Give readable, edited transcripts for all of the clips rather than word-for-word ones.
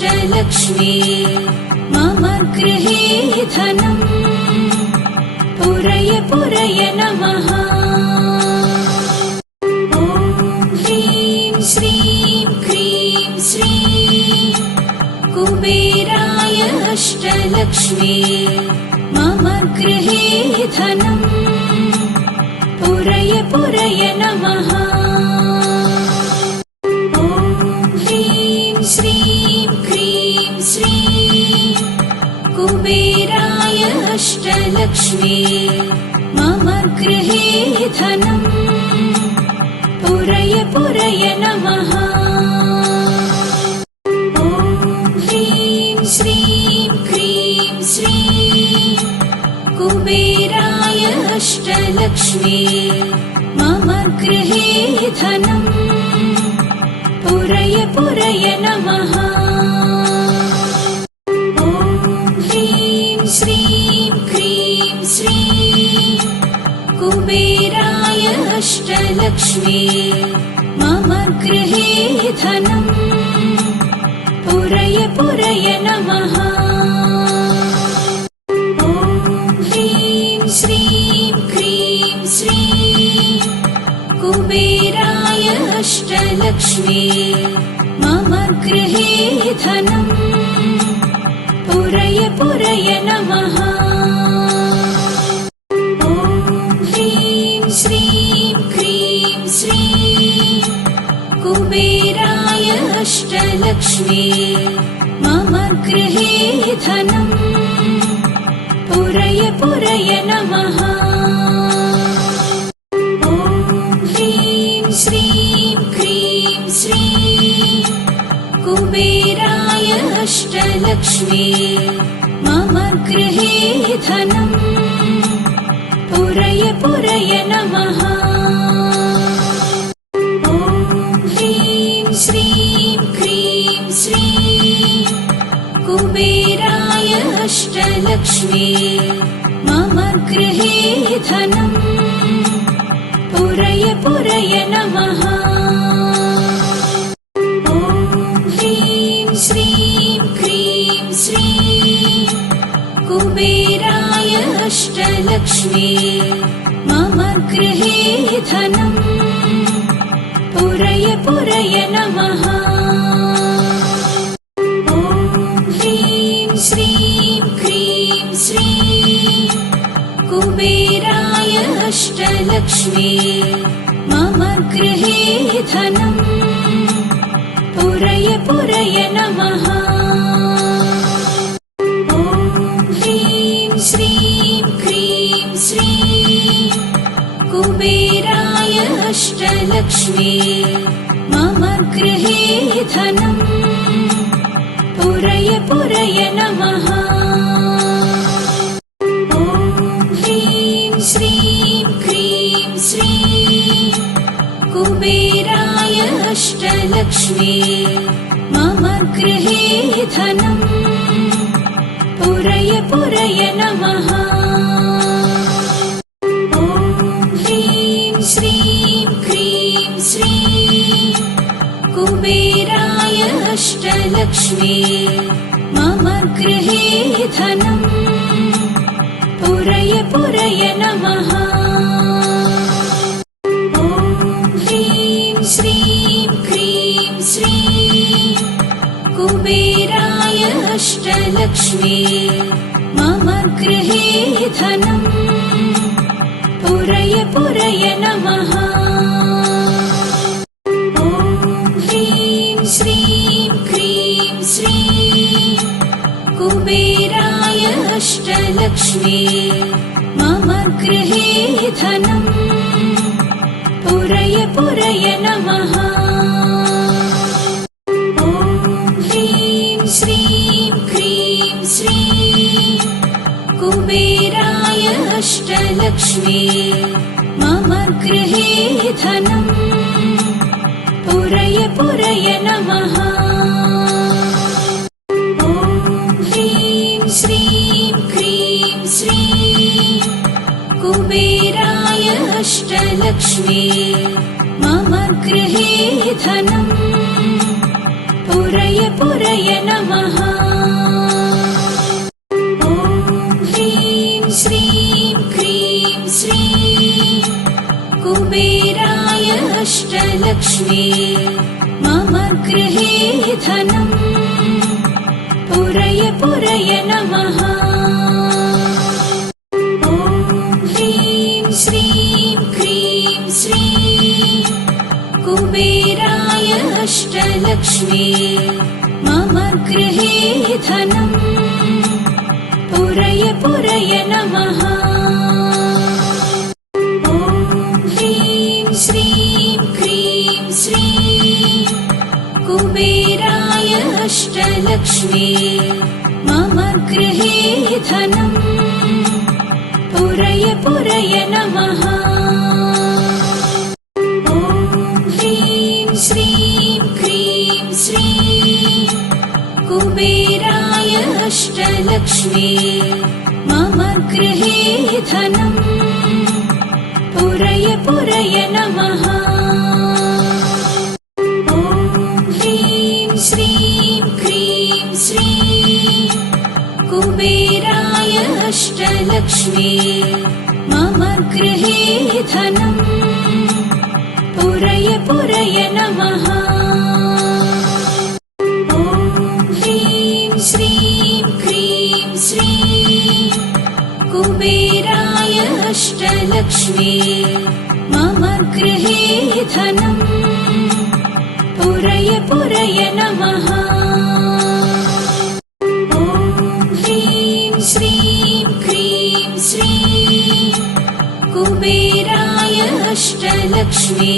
अष्टलक्ष्मी मम गृहे धनम् पुरय पुरय नमः। ॐ ह्रीं श्रीं क्रीं श्रीं कुबेराय अष्टलक्ष्मी मम गृहे धनम् पुरय पुरय नमः। ॐ ह्रीं श्रीं क्रीं श्रीं कुबेराय अष्टलक्ष्मी मम गृहे धनम् पुरय पुरय नमः। ॐ ह्रीं श्रीं क्रीं श्रीं कुबेराय अष्टलक्ष्मी मम गृहे धनम् पुरय पुरय नमः। ॐ ह्रीं श्रीं क्रीं श्रीं कुबेराय अष्टलक्ष्मी मम गृहे धनम् पुरय पुरय नमः। ॐ ह्रीं श्रीं क्रीं श्रीं कुबेराय अष्टलक्ष्मी मम गृहे धनम् पुरय पुरय नमः। ॐ ह्रीं श्रीं क्रीं श्रीं कुबेराय अष्टलक्ष्मी मम गृहे धनम् पुरय पुरय नमः। ॐ ह्रीं श्रीं क्रीं श्रीं कुबेराय अष्टलक्ष्मी मम गृहे धनम् पुरय पुरय नमः। ॐ ह्रीं श्रीं क्रीं श्रीं कुबेराय अष्टलक्ष्मी मम गृहे धनम् पुरय पुरय नमः। ॐ ह्रीं श्रीं क्रीं श्रीं कुबेराय अष्टलक्ष्मी मम गृहे धनम् पुरय पुरय नमः। ॐ ह्रीं श्रीं क्रीं श्रीं कुबेराय अष्टलक्ष्मी मम गृहे धनम् पुरय पुरय नमः। ॐ ह्रीं श्रीं क्रीं श्रीं कुबेराय अष्टलक्ष्मी मम गृहे धनम् पुरय पुरय नमः। ॐ ह्रीं श्रीं क्रीं श्रीं कुबेराय अष्टलक्ष्मी मम गृहे धनम् पुरय पुरय नमः। ॐ ह्रीं श्रीं क्रीं श्रीं कुबेराय अष्टलक्ष्मी मम गृहे धनम् पुरय पुरय नमः। ॐ ह्रीं श्रीं क्रीं श्रीं कुबेराय अष्टलक्ष्मी मम गृहे धनम् पुरय पुरय नमः। ॐ ह्रीं श्रीं क्रीं श्रीं कुबेराय अष्टलक्ष्मी मम गृहे धनम् पुरय पुरय नमः। ॐ ह्रीं श्रीं क्रीं श्रीं कुबेराय अष्टलक्ष्मी मम गृहे धनम् पुरय पुरय नमः। ॐ ह्रीं श्रीं क्रीं श्रीं कुबेराय अष्टलक्ष्मी मम गृहे धनम् पुरय पुरय नमः। ॐ ह्रीं श्रीं क्रीं श्रीं कुबेराय अष्टलक्ष्मी मम गृहे धनम् पुरय पुरय नमः। ॐ ह्रीं श्रीं क्रीं श्रीं कुबेराय अष्टलक्ष्मी मम गृहे धनम् पुरय पुरय नमः। ॐ ह्रीं श्रीं क्रीं श्रीं कुबेराय अष्टलक्ष्मी मम गृहे धनम् पुरय पुरय नमः। ॐ ह्रीं श्रीं क्रीं श्रीं कुबेराय अष्टलक्ष्मी मम गृहे धनम् पुरय पुरय नमः। ॐ ह्रीं श्रीं क्रीं श्रीं कुबेराय अष्टलक्ष्मी मम गृहे धनम् पुरय पुरय नमः। ॐ ह्रीं श्रीं क्रीं श्रीं कुबेराय अष्टलक्ष्मी मम गृहे धनम् पुरय पुरय नमः। ॐ ह्रीं श्रीं क्रीं श्रीं कुबेराय अष्टलक्ष्मी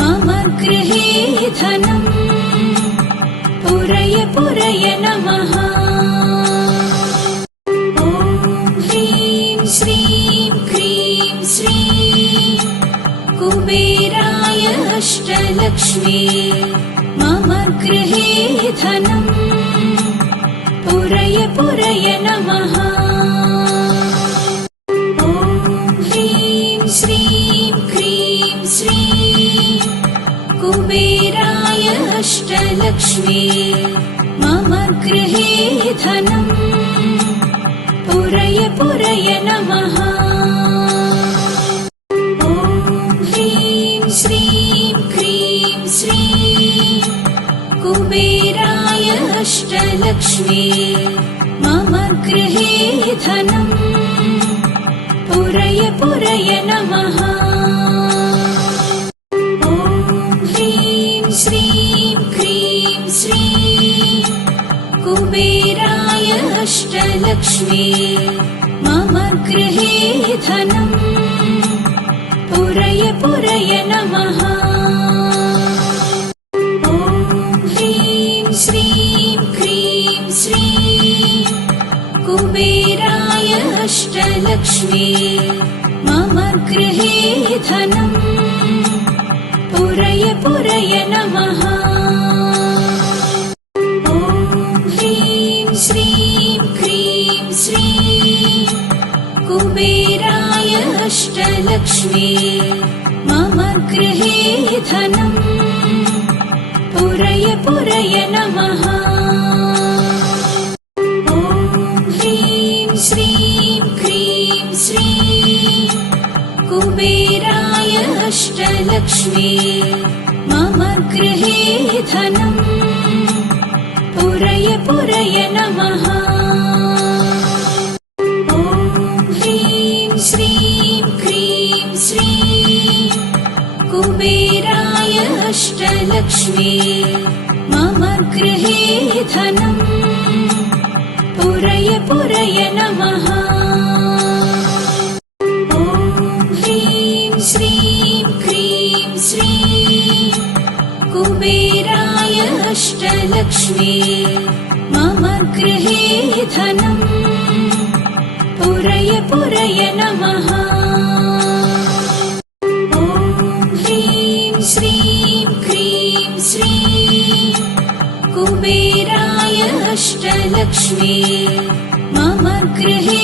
मम गृहे धनम् पुरय पुरय नमः। ॐ ह्रीं श्रीं क्रीं श्रीं कुबेराय अष्टलक्ष्मी मम गृहे धनम् पुरय पुरय नमः। ॐ ह्रीं श्रीं क्रीं श्रीं कुबेराय अष्टलक्ष्मी मम गृहे धनम् पुरय पुरय नमः। ॐ ह्रीं श्रीं क्रीं श्रीं कुबेराय अष्टलक्ष्मी मम गृहे धनम् पुरय पुरय नमः। ॐ ह्रीं श्रीं क्रीं श्रीं कुबेराय अष्टलक्ष्मी मम गृहे धनम् पुरय पुरय नमः। ॐ ह्रीं श्रीं क्रीं श्रीं कुबेराय अष्टलक्ष्मी मम गृहे धनम् पुरय पुरय नमः। ॐ ह्रीं श्रीं क्रीं श्रीं कुबेराय अष्टलक्ष्मी मम गृहे धनम् पुरय पुरय नमः। ॐ ह्रीं श्रीं क्रीं श्रीं कुबेराय अष्टलक्ष्मी मम गृहे धनम् पुरय पुरय नमः। ॐ ह्रीं श्रीं क्रीं श्रीं कुबेराय अष्टलक्ष्मी मम गृहे धनम् पुरय पुरय नमः। ॐ ह्रीं श्रीं क्रीं श्रीं कुबेराय अष्टलक्ष्मी मम गृहे धनम् पुरय पुरय नमः। ॐ ह्रीं श्रीं क्रीं श्रीं कुबेराय अष्टलक्ष्मी मम गृहे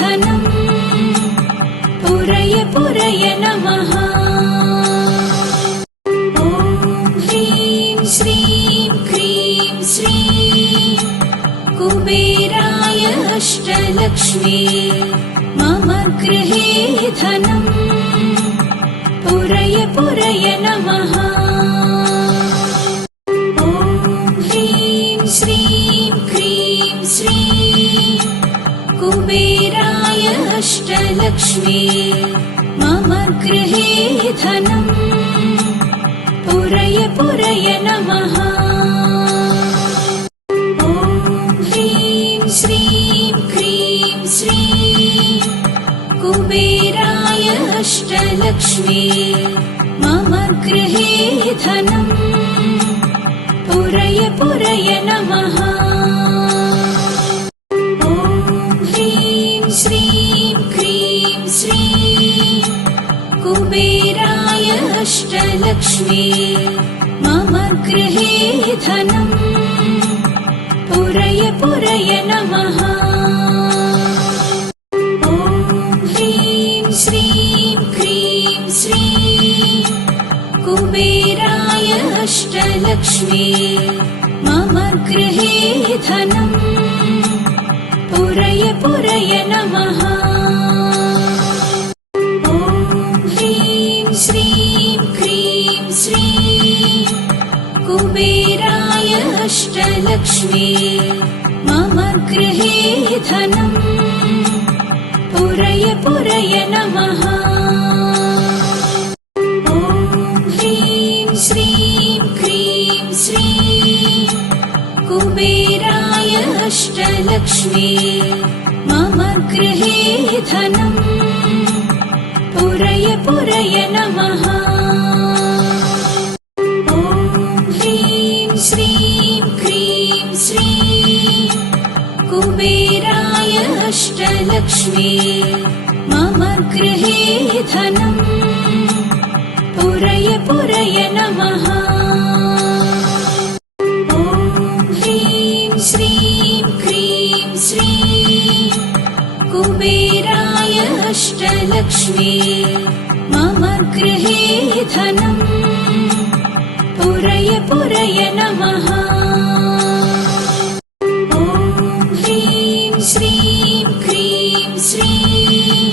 धनम् पुरय पुरय नमः। ॐ ह्रीं श्रीं क्रीं अष्टलक्ष्मी मम गृहे धनम् पुरय पुरय नमः। ॐ ह्रीं श्रीं क्रीं श्रीं कुबेराय अष्टलक्ष्मी मम गृहे धनम् पुरय पुरय नमः। ॐ ह्रीं श्रीं क्रीं श्रीं कुबेराय अष्टलक्ष्मी मम गृहे धनम् पुरय पुरय नमः। ॐ ह्रीं श्रीं क्रीं श्रीं कुबेराय अष्टलक्ष्मी मम गृहे धनम् पुरय पुरय नमः। ॐ ह्रीं श्रीं क्रीं श्रीं कुबेराय अष्टलक्ष्मी मम गृहे धनम् पुरय पुरय नमः। ॐ ह्रीं श्रीं क्रीं श्रीं कुबेराय अष्टलक्ष्मी मम गृहे धनम् पुरय पुरय नमः। ॐ ह्रीं श्रीं क्रीं श्रीं कुबेराय अष्टलक्ष्मी मम गृहे धनम् पुरय पुरय नमः। ॐ ह्रीं श्रीं क्रीं श्रीं कुबेराय अष्टलक्ष्मी मम गृहे धनम् पुरय पुरय नमः। ॐ ह्रीं श्रीं क्रीं श्रीं कुबेराय अष्टलक्ष्मी मम गृहे धनम् पुरय पुरय नमः। ॐ ह्रीं श्रीं क्रीं श्रीं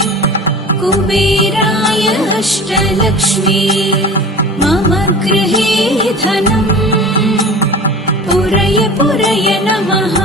कुबेराय अष्टलक्ष्मी मम गृहे धनम् पुरय पुरय नमः।